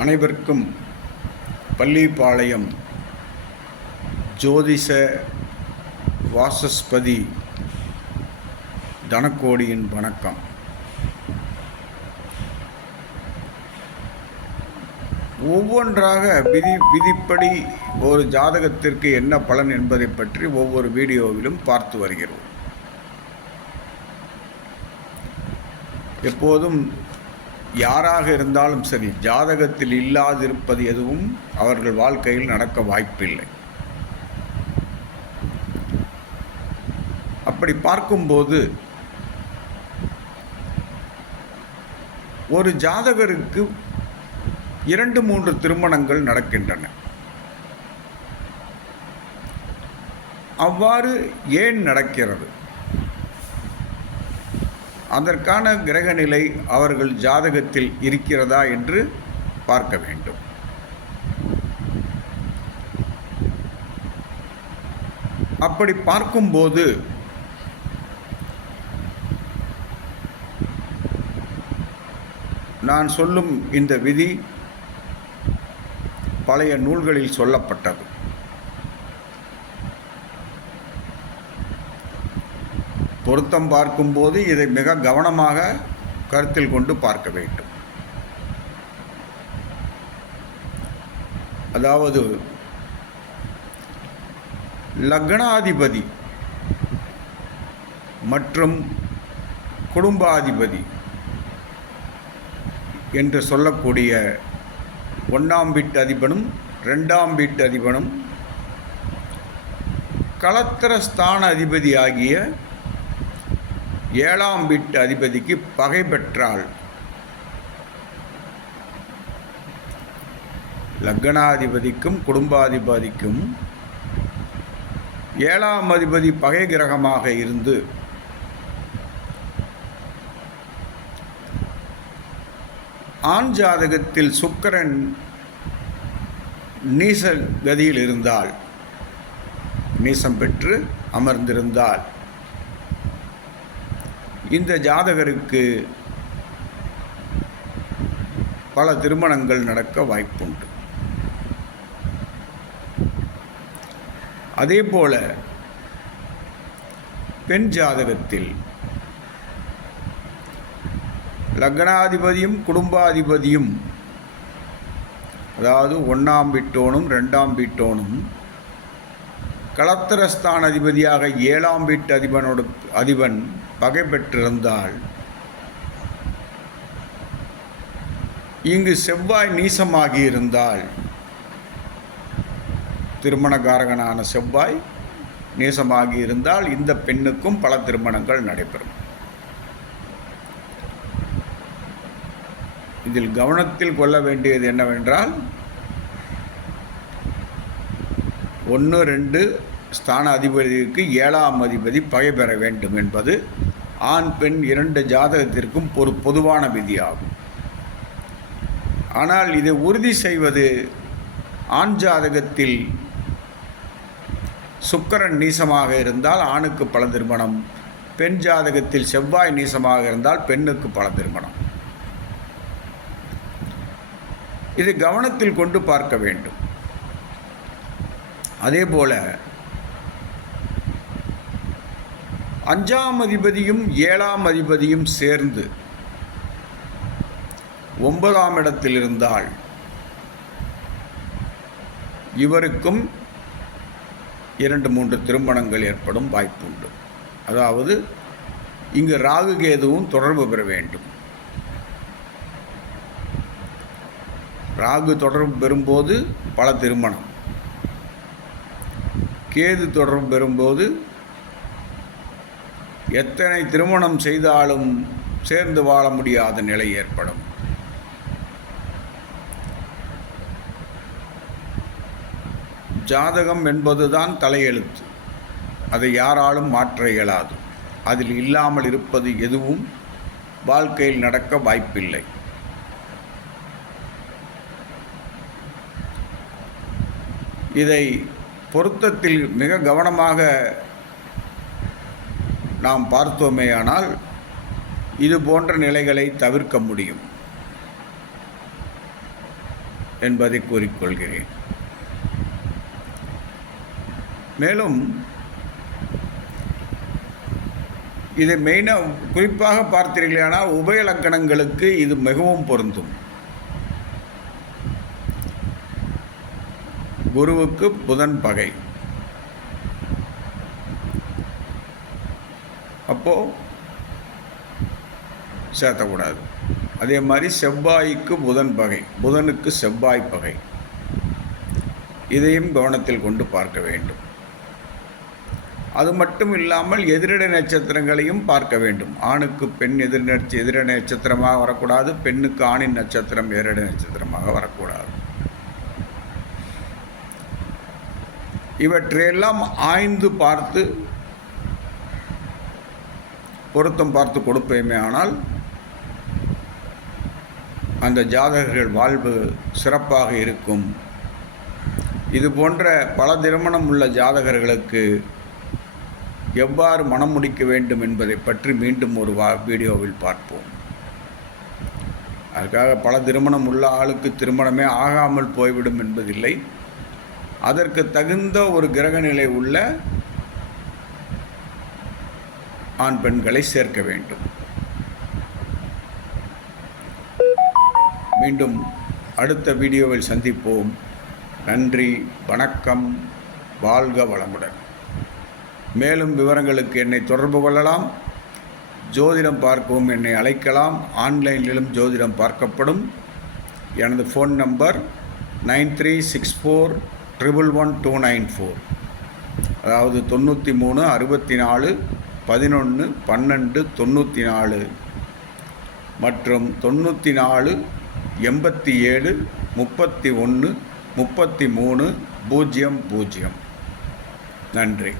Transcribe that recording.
அனைவருக்கும் பள்ளிப்பாளையம் ஜோதிஷ வாசஸ்பதி தனக்கோடியின் வணக்கம். ஒவ்வொன்றாக விதி விதிப்படி ஒரு ஜாதகத்திற்கு என்ன பலன் என்பதை பற்றி ஒவ்வொரு வீடியோவிலும் பார்த்து வருகிறோம். எப்போதும் யாராக இருந்தாலும் சரி ஜாதகத்தில் இல்லாதிருப்பது எதுவும் அவர்கள் வாழ்க்கையில் நடக்க வாய்ப்பில்லை. அப்படி பார்க்கும்போது ஒரு ஜாதகருக்கு இரண்டு மூன்று திருமணங்கள் நடக்கின்றன. அவ்வாறு ஏன் நடக்கிறது? அதற்கான கிரகநிலை அவர்கள் ஜாதகத்தில் இருக்கிறதா என்று பார்க்க வேண்டும். அப்படி பார்க்கும்போது நான் சொல்லும் இந்த விதி பழைய நூல்களில் சொல்லப்பட்டது. பொருத்தம் பார்க்கும்போது இதை மிக கவனமாக கருத்தில் கொண்டு பார்க்க வேண்டும். அதாவது லக்னாதிபதி மற்றும் குடும்பாதிபதி என்று சொல்லக்கூடிய ஒன்றாம் வீட்டு அதிபனும் ரெண்டாம் வீட்டு அதிபனும் களத்திரஸ்தான அதிபதி ஆகிய ஏழாம் வீட்டு அதிபதிக்கு பகை பெற்றால் லக்னாதிபதிக்கும் குடும்பாதிபதிக்கும் ஏழாம் அதிபதி பகை கிரகமாக இருந்து ஆண் ஜாதகத்தில் சுக்கரன் நீச கதியில் இருந்தால் நீசம் பெற்று அமர்ந்திருந்தால் இந்த ஜாதகருக்கு பல திருமணங்கள் நடக்க வாய்ப்புண்டு. அதே போல பெண் ஜாதகத்தில் லக்னாதிபதியும் குடும்பாதிபதியும் அதாவது ஒன்றாம் வீட்டோனும் ரெண்டாம் வீட்டோனும் களத்திரஸ்தான அதிபதியாக ஏழாம் வீட்டு அதிபனோடு அதிபன் பகை பெற்றிருந்தால் இங்கு செவ்வாய் நீசமாகி இருந்தால் திருமணக்காரகனான செவ்வாய் நேசமாகி இருந்தால் இந்த பெண்ணுக்கும் பல திருமணங்கள் நடைபெறும். இதில் கவனத்தில் கொள்ள வேண்டியது என்னவென்றால் ஒன்று ரெண்டு ஸ்தான அதிபதிக்கு ஏழாம் அதிபதி பகை பெற வேண்டும் என்பது ஆண் பெண் இரண்டு ஜாதகத்திற்கும் ஒரு பொதுவான விதியாகும். ஆனால் இதை உறுதி செய்வது ஆண் ஜாதகத்தில் சுக்கரன் நீசமாக இருந்தால் ஆணுக்கு பல திருமணம் பெண் ஜாதகத்தில் செவ்வாய் நீசமாக இருந்தால் பெண்ணுக்கு பல திருமணம். இது கவனத்தில் கொண்டு பார்க்க வேண்டும். அதே போல் அஞ்சாம் அதிபதியும் ஏழாம் அதிபதியும் சேர்ந்து ஒன்பதாம் இடத்தில் இருந்தால் இவருக்கும் இரண்டு மூன்று திருமணங்கள் ஏற்படும் வாய்ப்புண்டு. அதாவது இங்கு ராகு கேதுவும் தொடர்பு பெற வேண்டும். ராகு தொடர்பு பெறும்போது பல திருமணம். கேது தொடர்பு பெறும்போது எத்தனை திருமணம் செய்தாலும் சேர்ந்து வாழ முடியாத நிலை ஏற்படும். ஜாதகம் என்பதுதான் தலையெழுத்து. அதை யாராலும் மாற்ற இயலாது. அதில் இல்லாமல் இருப்பது எதுவும் வாழ்க்கையில் நடக்க வாய்ப்பில்லை. இதை பொருத்தத்தில் மிக கவனமாக நாம் பார்த்தோமேயானால் இது போன்ற நிலைகளை தவிர்க்க முடியும் என்பதை கூறிக்கொள்கிறேன். மேலும் இதை மெயினாக குறிப்பாக பார்த்தீர்களானால் உபயலக்கணங்களுக்கு இது மிகவும் பொருந்தும். குருவுக்கு புதன் பகை. அப்போது சேர்த்தக்கூடாது. அதே மாதிரி செவ்வாய்க்கு புதன் பகை. புதனுக்கு செவ்வாய் பகை. இதையும் கவனத்தில் கொண்டு பார்க்க வேண்டும். அது மட்டும் இல்லாமல் எதிரிட நட்சத்திரங்களையும் பார்க்க வேண்டும். ஆணுக்கு பெண் எதிர் நட்ச எதிர நட்சத்திரமாக வரக்கூடாது. பெண்ணுக்கு ஆணின் நட்சத்திரம் எதிரிட நட்சத்திரமாக வரக்கூடாது. இவற்றையெல்லாம் ஆய்ந்து பார்த்து பொருத்தம் பார்த்து கொடுப்பேமே ஆனால் அந்த ஜாதகர்கள் வாழ்வு சிறப்பாக இருக்கும். இது போன்ற பல திருமணம் உள்ள ஜாதகர்களுக்கு எவ்வாறு மனம் முடிக்க வேண்டும் என்பதை பற்றி மீண்டும் ஒரு வா வீடியோவில் பார்ப்போம். அதுக்காக பல திருமணம் உள்ள ஆளுக்கு திருமணமே ஆகாமல் போய்விடும் என்பதில்லை. அதற்கு தகுந்த ஒரு கிரகநிலை உள்ள ஆண் பெண்களை சேர்க்க வேண்டும். மீண்டும் அடுத்த வீடியோவில் சந்திப்போம். நன்றி வணக்கம் வாழ்க வளமுடன். மேலும் விவரங்களுக்கு என்னை தொடர்பு கொள்ளலாம். ஜோதிடம் பார்க்கவும் என்னை அழைக்கலாம். ஆன்லைனிலும் ஜோதிடம் பார்க்கப்படும். எனது phone number nine three six four triple one two nine four அதாவது தொண்ணூற்றி மூணு அறுபத்தி நாலு பதினொன்று பன்னெண்டு தொண்ணூற்றி நாலு மற்றும் தொண்ணூற்றி நாலு எண்பத்தி ஏழு முப்பத்தி ஒன்று முப்பத்தி மூணு பூஜ்ஜியம் பூஜ்ஜியம். நன்றி.